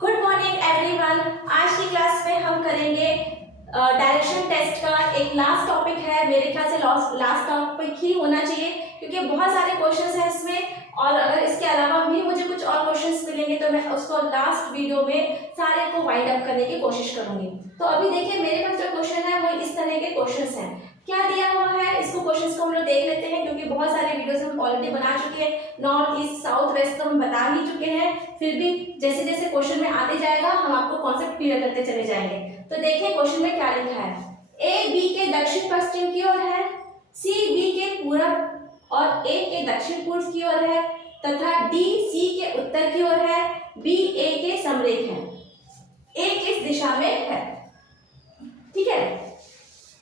Good morning everyone. आज की class में हम करेंगे डायरेक्शन टेस्ट का एक लास्ट टॉपिक है। मेरे ख्याल से लास्ट टॉपिक ही होना चाहिए क्योंकि बहुत सारे क्वेश्चंस हैं इसमें, और अगर इसके अलावा भी मुझे कुछ और क्वेश्चंस मिलेंगे तो मैं उसको लास्ट वीडियो में सारे को वाइंड अप करने की कोशिश करूंगी। तो अभी देखिए मेरे पास जो क्वेश्चन है वो इस तरह के क्वेश्चंस हैं। क्या दिया हुआ है इसको क्वेश्चंस को हम लोग देख लेते हैं, क्योंकि बहुत सारे वीडियोस हम ऑलरेडी बना चुके हैं। नॉर्थ ईस्ट साउथ वेस्ट तो हम बता ही चुके हैं, फिर भी जैसे जैसे क्वेश्चन में आते जाएगा हम आपको कॉन्सेप्ट क्लियर करते चले जाएंगे। तो देखिए क्वेश्चन में क्या लिखा है। ए बी के दक्षिण पश्चिम की ओर है, सी बी के पूरब और ए के दक्षिण पूर्व की ओर है, तथा डी सी के उत्तर की ओर है, बी ए के समरेख है। ए किस दिशा में है? ठीक है,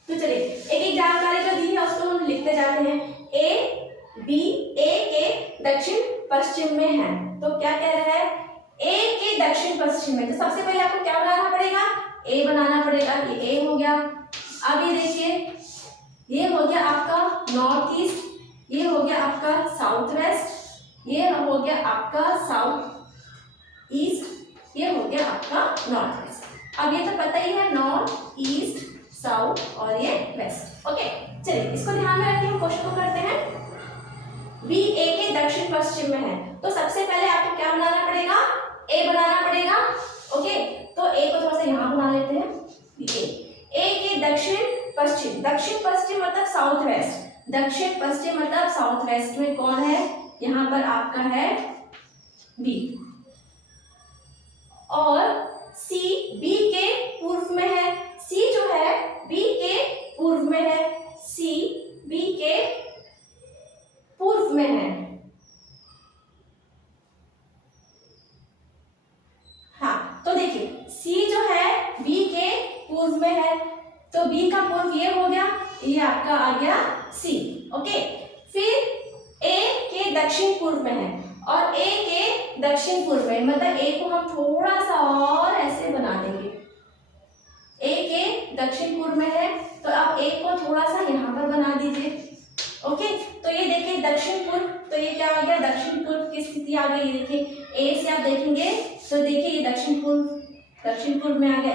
तो चलिए एक एक जानकारी जो दी है उसको हम लिखते जाते हैं। ए बी ए के दक्षिण पश्चिम में है, तो क्या कह रहा है? ए के दक्षिण पश्चिम में। तो सबसे पहले आपको क्या बनाना पड़ेगा? ए बनाना पड़ेगा। ये ए हो गया। अब ये देखिए, ये हो गया आपका नॉर्थ ईस्ट, ये हो गया आपका साउथ वेस्ट, ये हो गया आपका साउथ ईस्ट, ये हो गया आपका नॉर्थ वेस्ट। अब ये तो पता ही है, नॉर्थ ईस्ट साउथ और ये वेस्ट। ओके, चलिए इसको ध्यान में रखिए, हम क्वेश्चन को करते हैं। बी ए के दक्षिण पश्चिम में है, तो सबसे पहले आपको क्या बनाना पड़ेगा? ए बनाना पड़ेगा। ओके, तो ए को थोड़ा सा यहाँ बना लेते हैं। ए के दक्षिण पश्चिम, दक्षिण पश्चिम मतलब साउथ वेस्ट, दक्षिण पश्चिम मतलब साउथ वेस्ट में कौन है? यहाँ पर आपका है बी। और सी बी के पूर्व में है, सी जो है बी के पूर्व में है, सी बी के पूर्व में है। हाँ, तो देखिए सी जो है बी के पूर्व में है, तो बी का पूर्व ये हो गया, ये आपका आ गया सी। ओके, फिर ए के दक्षिण पूर्व में है, और ए के दक्षिण पूर्व में मतलब ए को हम थोड़ा सा और ऐसे बना देंगे। ए के दक्षिण पूर्व में है, तो अब ए को थोड़ा सा यहाँ पर बना दीजिए। ओके, तो ये देखिए दक्षिण पूर्व, तो ये क्या आ गया? दक्षिण पूर्व की स्थिति आ गई। ये देखिए ए से आप देखेंगे तो देखिए ये दक्षिण पूर्व में आ गया।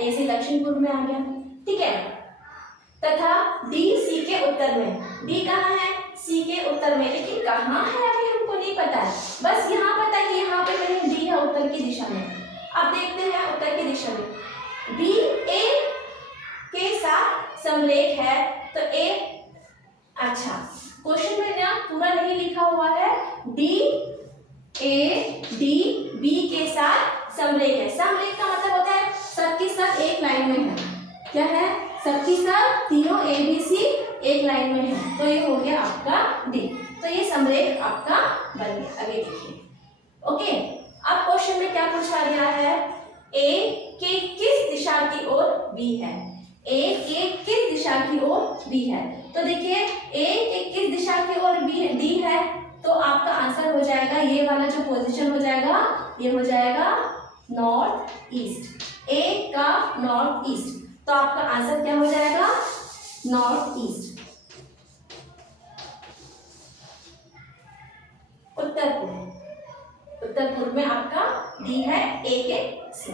ए से दक्षिण पूर्व में आ गया। ठीक है, तथा डी सी के उत्तर में, डी कहाँ है? सी के उत्तर में, लेकिन कहाँ है अभी हमको नहीं पता है, बस यहाँ पता है कि यहाँ पे कहीं डी है उत्तर की दिशा में। अब देखते हैं उत्तर की दिशा में बी ए के साथ समरेख है, तो ए, अच्छा क्वेश्चन में ना पूरा नहीं लिखा हुआ है, डी ए डी बी के साथ समरेख है। समरेख का मतलब होता है सबकी सब एक लाइन में है। क्या है? सबकी सब तीनों ए बी सी एक लाइन में है, तो ये हो गया आपका डी। तो ये समरेख आपका बन गया। अभी देखिए, ओके, अब क्वेश्चन में क्या पूछा गया है? ए के किस दिशा की ओर बी है? ए के किस दिशा की ओर बी है? तो देखिए ए के किस दिशा की ओर बी डी है, तो आपका आंसर हो जाएगा, ये वाला जो पोजीशन हो जाएगा ये हो जाएगा नॉर्थ ईस्ट। ए का नॉर्थ ईस्ट, तो आपका आंसर क्या हो जाएगा? North east. उत्तर पूर्व, उत्तर पूर्व में आपका डी है ए के से।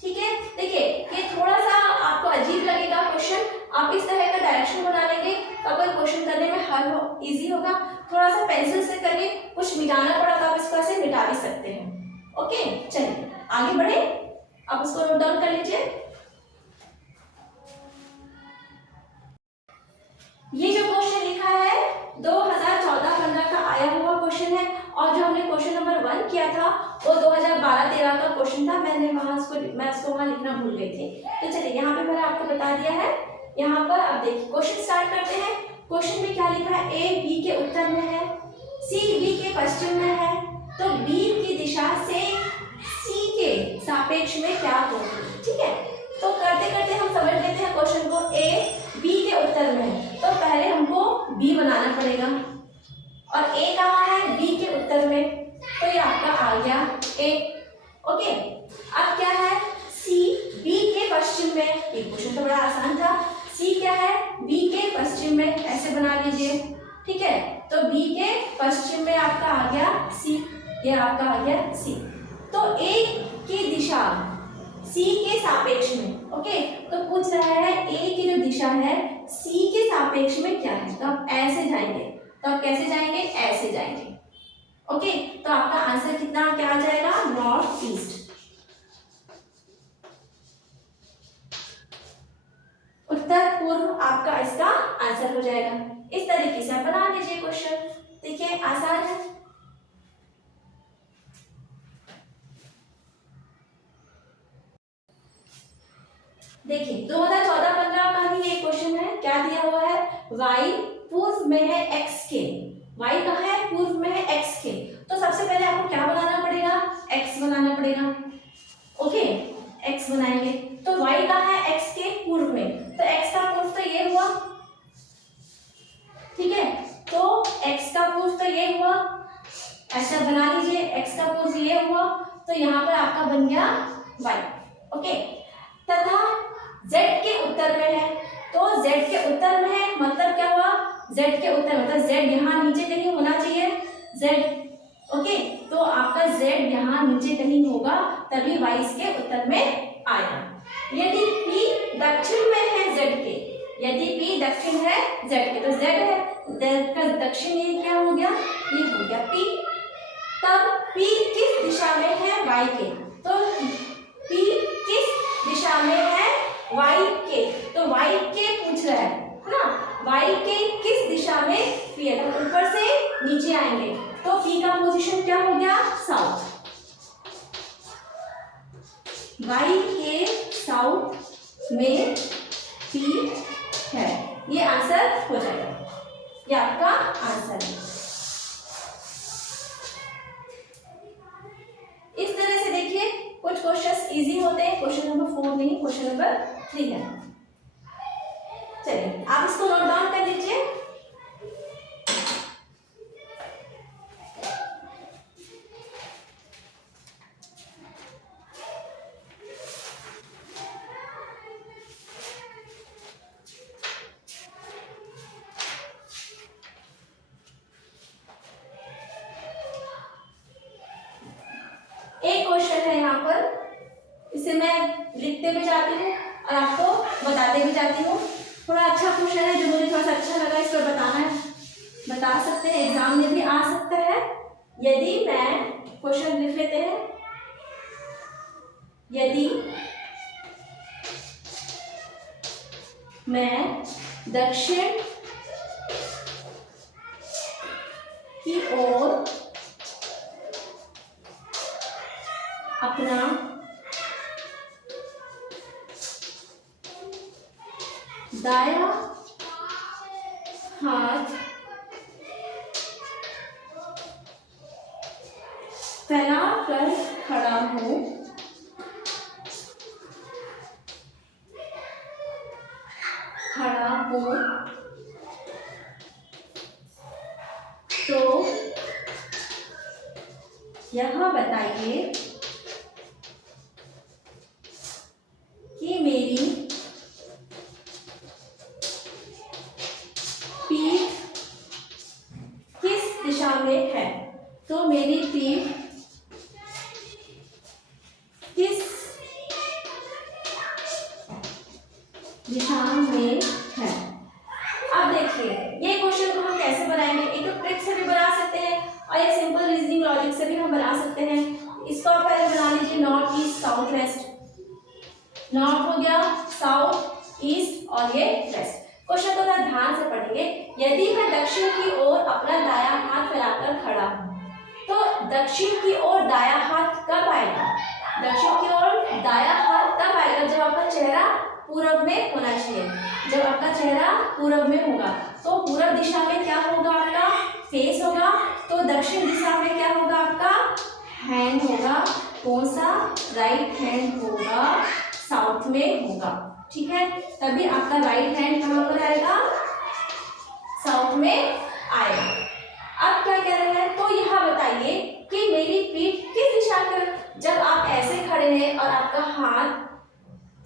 ठीक है, देखिए ये थोड़ा सा आपको अजीब लगेगा क्वेश्चन, आप इस तरह का डायरेक्शन बना लेंगे तो आपको क्वेश्चन करने में हल इजी होगा। थोड़ा सा पेंसिल से करिए, कुछ मिटाना पड़ा तो आप इसको ऐसे मिटा भी सकते हैं। ओके, चलिए आगे बढ़े, आप उसको नोट डाउन कर लीजिए। ये जो क्वेश्चन लिखा है 2014-15 का आया हुआ क्वेश्चन है, और जो हमने क्वेश्चन नंबर 1 किया था वो 2012-13 का क्वेश्चन था। मैं उसको वहां लिखना भूल गई थी। तो चलिए यहाँ पे मैंने आपको बता दिया है। यहाँ पर अब देखिए क्वेश्चन स्टार्ट करते हैं। क्वेश्चन में क्या लिखा है? ए बी के उत्तर में है, सी बी के पश्चिम में है, तो बी की दिशा से सी के सापेक्ष में क्या होगी? ठीक है, तो करते करते हम समझ लेते हैं क्वेश्चन को। ए बी के उत्तर में है, तो पहले हमको बी बनाना पड़ेगा, और ए कहाँ है? बी के उत्तर में, तो ये आपका आ गया ए। ओके, अब क्या है? सी बी के पश्चिम में, ये क्वेश्चन तो बड़ा आसान था। सी क्या है? बी के पश्चिम में, ऐसे बना लीजिए। ठीक है, तो बी के पश्चिम में आपका आ गया सी, ये आपका आ गया सी। तो तो ए की दिशा सी के सापेक्ष में, ओके। तो पूछ रहा है ए की जो दिशा है सी के सापेक्ष में क्या है, तो आप ऐसे जाएंगे, तो आप कैसे जाएंगे, ऐसे जाएंगे, ओके। तो आपका आंसर कितना क्या आ जाएगा, नॉर्थ ईस्ट। उत्तर पूर्व आपका इसका आंसर हो जाएगा। इस तरीके से आप बना लीजिए क्वेश्चन, देखिए आसान है। देखिए 2014-15 का ही एक क्वेश्चन है, क्या दिया हुआ है, y पूर्व में है x के, y कहाँ है, पूर्व में है x के। तो सबसे पहले आपको क्या बनाना पड़ेगा, x बनाना पड़ेगा, ओके। x बनाएंगे तो y कहाँ है, x के पूर्व में, तो x का पूर्व तो ये हुआ, ठीक है। तो x का पूर्व तो ये हुआ, ऐसा बना लीजिए, x का पूर्व ये हुआ, तो यहाँ पर आपका बन गया y, ओके। तथा z के उत्तर में है, तो z के उत्तर में है मतलब क्या हुआ, z के उत्तर मतलब z यहाँ नीचे कहीं होना चाहिए, z, ओके। तो आपका z यहाँ नीचे कहीं होगा तभी y इसके उत्तर में आएगा। यदि p दक्षिण में है z के, यदि p दक्षिण है z के, तो z है, z का दक्षिण ये क्या हो गया, ये हो गया p। तब p किस दिशा में है y के, तो p किस दिशा में है y के, तो y के पूछ रहा है ना, y के किस दिशा में p है, तो ऊपर से नीचे आएंगे, तो p का पोजीशन क्या हो गया, साउथ, y के साउथ में p है, ये आंसर हो जाएगा, ये आपका आंसर है। इस तरह से देखिए कुछ क्वेश्चंस इजी होते हैं, क्वेश्चन नंबर 4 नहीं, क्वेश्चन नंबर 3 है। चलिए आप इसको नोट डाउन कर लीजिए। एक क्वेश्चन है यहाँ पर, इसे मैं लिखते भी जाती हूँ और आपको बताते भी जाती हूँ। थोड़ा अच्छा क्वेश्चन है जो मुझे थोड़ा सा अच्छा लगा, इस पर बताना है, बता सकते हैं, एग्जाम में भी आ सकता है। यदि मैं क्वेश्चन लिख लेते हैं, यदि मैं दक्षिण की ओर अपना दायां हाथ फैलाकर खड़ा हूं, तो यह बताइए कि मेरी पीठ किस दिशा में है, तो मेरी पीठ किस दिशा में है। अब देखिए ये क्वेश्चन को हम कैसे बनाएंगे, एक तो ट्रिक से भी बना सकते हैं और एक सिंपल रीजनिंग लॉजिक से भी हम बना सकते हैं। इसको आप पहले बना लीजिए, north east south west, north हो गया, साउथ ईस्ट और ये वेस्ट। क्वेश्चन को जरा ध्यान से पढ़ेंगे। यदि मैं दक्षिण की ओर अपना दायां हाथ फैलाकर खड़ा हूं, तो दक्षिण की ओर दायां हाथ कब आएगा, दक्षिण की ओर दायां हाथ तब आएगा जब आपका चेहरा पूरब में होना चाहिए, जब आपका चेहरा पूरब में होगा। तो पूरब दिशा में क्या होगा, आपका फेस होगा, तो दक्षिण दिशा में क्या होगा, आपका हैंड होगा, कौन सा, राइट हैंड होगा, साउथ में होगा, ठीक है। तभी आपका राइट हैंड कहाँ पर आएगा, साउथ में आएगा। अब क्या कह रहे हैं, तो यह बताइए कि मेरी पीठ किस दिशा में, जब आप ऐसे खड़े हैं और आपका हाथ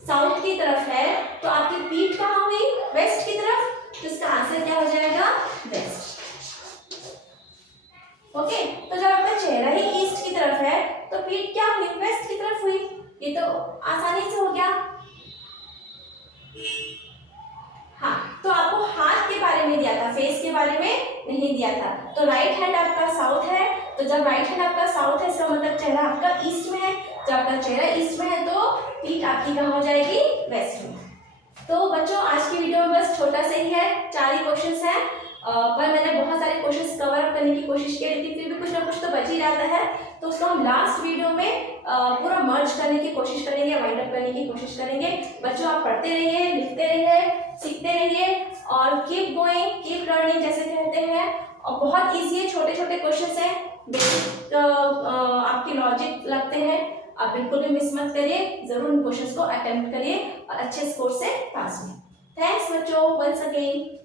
साउथ की तरफ है, तो आपकी पीठ कहाँ हुई, वेस्ट की तरफ, तो इसका आंसर क्या हो जाएगा, वेस्ट। ओके, तो जब आपका चेहरा ही ईस्ट की तरफ है तो पीठ क्या हुई, ये तो आसानी से हो गया। हाँ, तो आपको हाथ के बारे में दिया था, फेस के बारे में नहीं दिया था। तो राइट हैंड आपका साउथ है, तो जब राइट हैंड आपका साउथ है इसका मतलब चेहरा आपका ईस्ट में है। जब आपका चेहरा ईस्ट में है तो पीठ आपकी कहाँ हो जाएगी, वेस्ट में। तो बच्चों आज की वीडियो में बस छोटा सा ही है, 4 ही क्वेश्चंस हैं, पर मैंने बहुत सारे क्वेश्चंस कवर अप करने की कोशिश की, लेकिन फिर भी कुछ ना कुछ तो बच ही जाता है। तो उसको हम लास्ट वीडियो में पूरा मर्ज करने की कोशिश करेंगे, वाइंड अप करने की कोशिश करेंगे। बच्चों आप पढ़ते रहिए, लिखते रहिए, सीखते रहिए और कीप गोइंग, कीप लर्निंग जैसे कहते हैं। और बहुत ईजी है, छोटे छोटे क्वेश्चंस हैं, बेसिक आपके लॉजिक लगते हैं। आप बिल्कुल भी मिस मत करिए, जरूर इन क्वेश्चंस को अटेम्प्ट करिए और अच्छे स्कोर से पास हों। थैंक्स बच्चों, वंस अगेन।